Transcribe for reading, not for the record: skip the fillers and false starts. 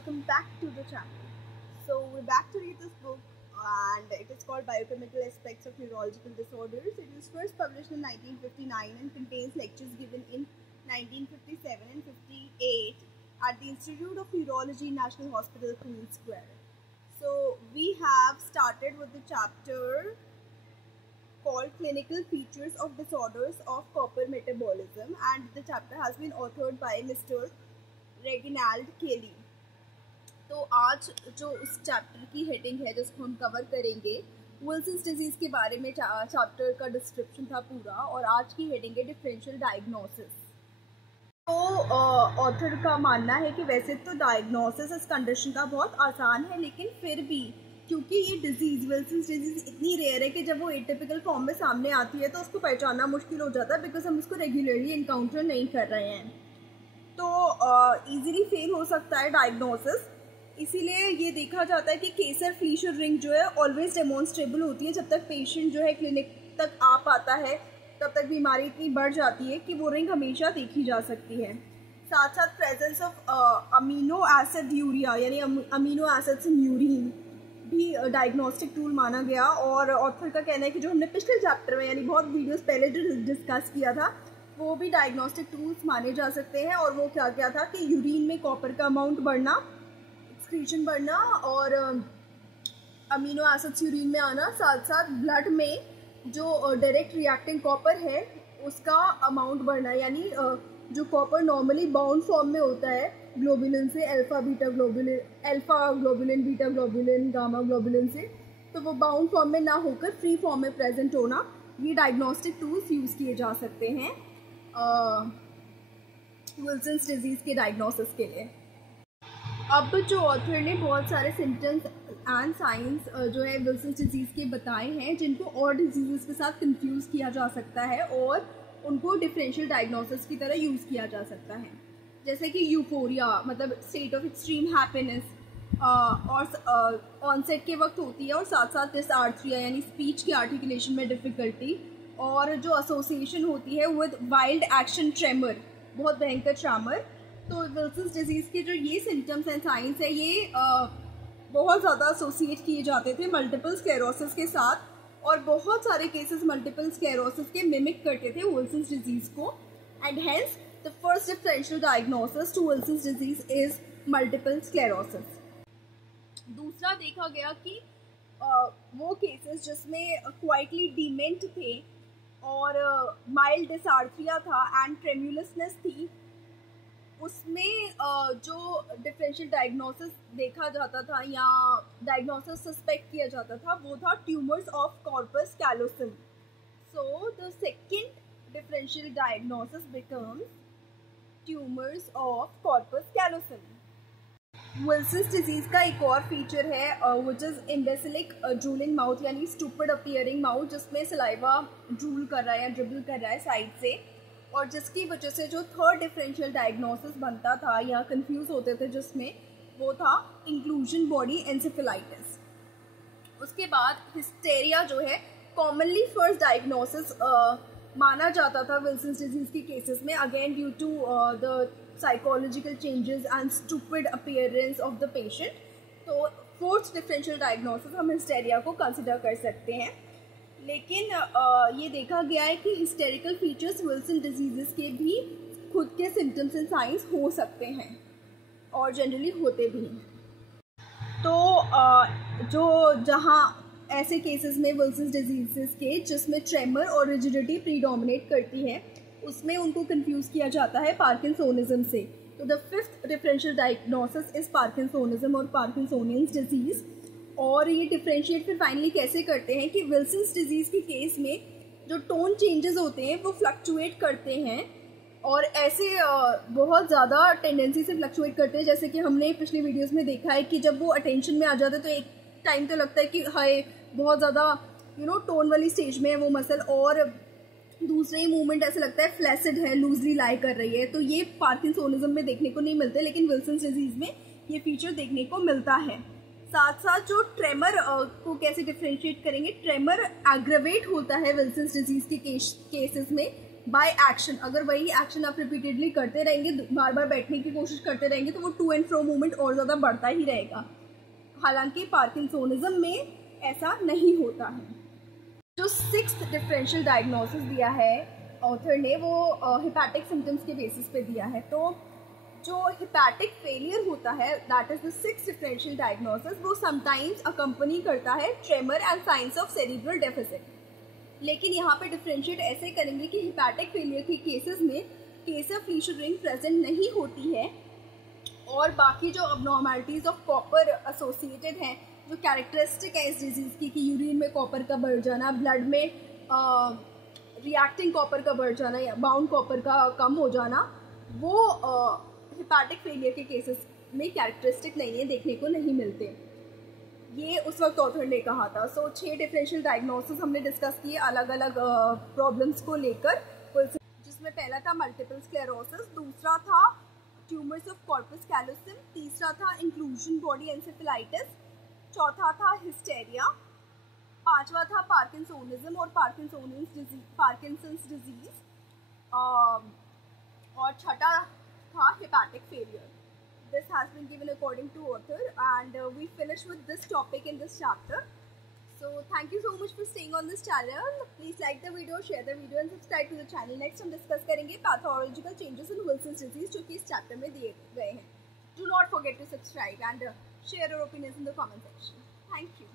welcome back to the channel. So we're back to read this book and it is called Biochemical Aspects of Neurological Disorders. It was first published in 1959 and contains lectures given in 1957 and 58 at the Institute of Neurology, National Hospital, Queen's Square. So we have started with the chapter called Clinical Features of Disorders of Copper Metabolism, and the chapter has been authored by Mr. Reginald Kelly. तो आज जो उस chapter की heading है जिसको हम cover करेंगे, Wilson's disease के बारे में चैप्टर का डिस्क्रिप्शन था पूरा, और आज की हेडिंग है डिफरेंशियल डायग्नोसिस। तो ऑथर का मानना है कि वैसे तो डायग्नोसिस इस कंडीशन का बहुत आसान है, लेकिन फिर भी क्योंकि ये डिजीज़ विल्सन्स डिजीज़ इतनी रेयर है कि जब वो एटिपिकल फॉर्म में सामने आती है तो उसको पहचानना मुश्किल हो जाता है, बिकॉज हम उसको रेगुलरली इनकाउंटर नहीं कर रहे हैं। तो ईजीली फेल हो सकता है डायग्नोसिस, इसीलिए ये देखा जाता है कि केसर फ्लीशर रिंग जो है ऑलवेज डेमोन्स्ट्रेबल होती है। जब तक पेशेंट जो है क्लिनिक तक आ पाता है तब तक बीमारी इतनी बढ़ जाती है कि वो रिंग हमेशा देखी जा सकती है। साथ साथ presence of amino acid urea यानी अमीनो एसिड्स इन यूरिन भी डायग्नोस्टिक टूल माना गया, और ऑथर का कहना है कि जो हमने पिछले चैप्टर में यानी बहुत वीडियोस पहले जो डिस्कस किया था वो भी डायग्नोस्टिक टूल्स माने जा सकते हैं। और वो क्या क्या था कि यूरिन में कॉपर का अमाउंट बढ़ना, एक्सक्रीशन बढ़ना और अमीनो एसिड्स यूरिन में आना, साथ साथ ब्लड में जो डायरेक्ट रिएक्टिंग कॉपर है उसका अमाउंट बढ़ना, यानी जो कॉपर नॉर्मली बाउंड फॉर्म में होता है ग्लोबुलिन से, alpha globulin, beta globulin, gamma globulin से, तो वो बाउंड फॉर्म में ना होकर फ्री फॉर्म में प्रेजेंट होना, ये डायग्नोस्टिक टूल्स यूज़ किए जा सकते हैं विल्सन्स डिजीज़ के डायग्नोसिस के लिए। अब जो ऑथर ने बहुत सारे सिम्टम्स एंड साइंस जो है विल्सन्स डिजीज़ के बताए हैं जिनको और डिजीज़ के साथ कंफ्यूज किया जा सकता है और उनको डिफरेंशियल डायग्नोसिस की तरह यूज़ किया जा सकता है। जैसे कि यूफोरिया मतलब स्टेट ऑफ एक्सट्रीम हैप्पीनेस और ऑनसेट के वक्त होती है, और साथ साथ डिसआर्थरिया यानी स्पीच की आर्टिकुलेशन में डिफ़िकल्टी, और जो एसोसिएशन होती है विद वाइल्ड एक्शन ट्रेमर, बहुत भयंकर ट्रेमर। तो विल्सन्स डिजीज़ के जो ये सिम्टम्स एंड साइंस है ये बहुत ज़्यादा एसोसिएट किए जाते थे मल्टीपल स्क्लेरोसिस के साथ, और बहुत सारे केसेस मल्टीपल स्क्लेरोसिस के मिमिक करते थे विल्सन्स डिजीज़ को, and hence the first differential diagnosis to Wilson's disease is multiple sclerosis. दूसरा देखा गया कि वो केसेस जिसमें क्वाइटली डिमेंट थे और माइल्ड डिसआर्थरिया था एंड ट्रेम्युलसनेस थी, उसमें जो डिफरेंशियल डायग्नोसिस देखा जाता था या डायग्नोसिस सस्पेक्ट किया जाता था वो था tumours of corpus callosum. So the second differential diagnosis becomes tumours of corpus callosum. Wilson's disease का एक और फीचर है विच इज़ इम्बेसिलिक ड्रूलिंग माउथ यानी स्टूपिड अपीयरिंग माउथ, जिसमें सलाइवा ड्रूल कर रहा है या ड्रिबल कर रहा है साइड से, और जिसकी वजह से जो थर्ड डिफरेंशियल डायग्नोसिस बनता था या कंफ्यूज होते थे जिसमें, वो था इंक्लूजन बॉडी एंसेफेलाइटिस। उसके बाद हिस्टेरिया जो है कॉमनली फर्स्ट डायग्नोसिस माना जाता था विल्सन्स डिजीज़ के केसेस में, again due to the psychological changes and stupid appearance of the patient. तो फोर्थ डिफरेंशियल डायग्नोसिस हम हिस्टेरिया को कंसिडर कर सकते हैं, लेकिन ये देखा गया है कि हिस्टेरिकल फीचर्स विल्सन डिजीज़ के भी खुद के सिम्टम्स एंड साइंस हो सकते हैं और जनरली होते भी हैं। तो जो जहाँ ऐसे केसेस में विल्सन्स डिजीज़ के जिसमें ट्रेमर और रिजिडिटी प्रीडोमिनेट करती है, उसमें उनको कंफ्यूज किया जाता है पार्किंसोनिज्म से। तो the fifth differential diagnosis is parkinsonism और पार्किंसोनियंस डिजीज़। और ये डिफरेंशिएट फिर फाइनली कैसे करते हैं कि विल्सन्स डिजीज़ के केस में जो टोन चेंजेस होते हैं वो फ्लक्चुएट करते हैं, और ऐसे बहुत ज़्यादा टेंडेंसी से फ्लक्चुएट करते हैं, जैसे कि हमने पिछले वीडियोस में देखा है कि जब वो अटेंशन में आ जाते हैं तो एक टाइम तो लगता है कि हाय बहुत ज़्यादा टोन वाली स्टेज में है वो मसल, और दूसरे ही मूवमेंट ऐसा लगता है फ्लैसिड है, लूजली लाई कर रही है। तो ये पार्किंसोनिज्म में देखने को नहीं मिलते, लेकिन विल्सन्स डिजीज़ में ये फीचर देखने को मिलता है। साथ साथ जो ट्रेमर को कैसे डिफ्रेंशिएट करेंगे, ट्रेमर एग्रेवेट होता है विल्सन्स डिजीज़ के केसेस में बाय एक्शन, अगर वही एक्शन आप रिपीटेडली करते रहेंगे, बार बार बैठने की कोशिश करते रहेंगे, तो वो टू एंड फ्रो मूवमेंट और ज़्यादा बढ़ता ही रहेगा। हालांकि पार्किंसोनिज्म में ऐसा नहीं होता है। जो 6th डिफरेंशियल डायग्नोसिस दिया है ऑथर ने, वो हिपैटिक सिम्टम्स के बेसिस पे दिया है। तो जो हिपैटिक फेलियर होता है, that is the 6th differential diagnosis, वो समटाइम्स अकम्पनी करता है tremor and science of cerebral deficit. लेकिन यहाँ पे डिफरेंशिएट ऐसे करेंगे कि हिपैटिक फेलियर के केसेस में केस ऑफ लीशर रिंग प्रेजेंट नहीं होती है, और बाकी जो अबनॉर्मलिटीज़ ऑफ कॉपर एसोसिएटेड हैं, जो कैरेक्टरिस्टिक है इस डिजीज़ की, कि यूरिन में कॉपर का बढ़ जाना, ब्लड में रिएक्टिंग कॉपर का बढ़ जाना या बाउंड कॉपर का कम हो जाना, वो हिपैटिक फेलियर के केसेस में कैरेक्टरिस्टिक नहीं है, देखने को नहीं मिलते। ये उस वक्त ऑथर ने कहा था। 6 डिफरेंशियल डायग्नोसिस हमने डिस्कस किए अलग अलग प्रॉब्लम्स को लेकर, जिसमें पहला था मल्टीपल स्क्लेरोसिस, दूसरा था ट्यूमर्स ऑफ कॉर्पस कैलोसम, तीसरा था इंक्लूजन बॉडी एंसेफेलाइटिस, चौथा था हिस्टेरिया, पांचवा था पार्किंसोनिज्म और पार्किंसंस डिजीज, और छठा था hepatic failure. This has been given according to author, and we finish with this topic in this chapter. So thank you so much for staying on this channel. Please like the video, share the video and subscribe to the channel. Next हम discuss करेंगे pathological changes in Wilson's disease, जो कि इस chapter में दिए गए हैं. Do not forget to subscribe and share your opinions in the comment section. Thank you.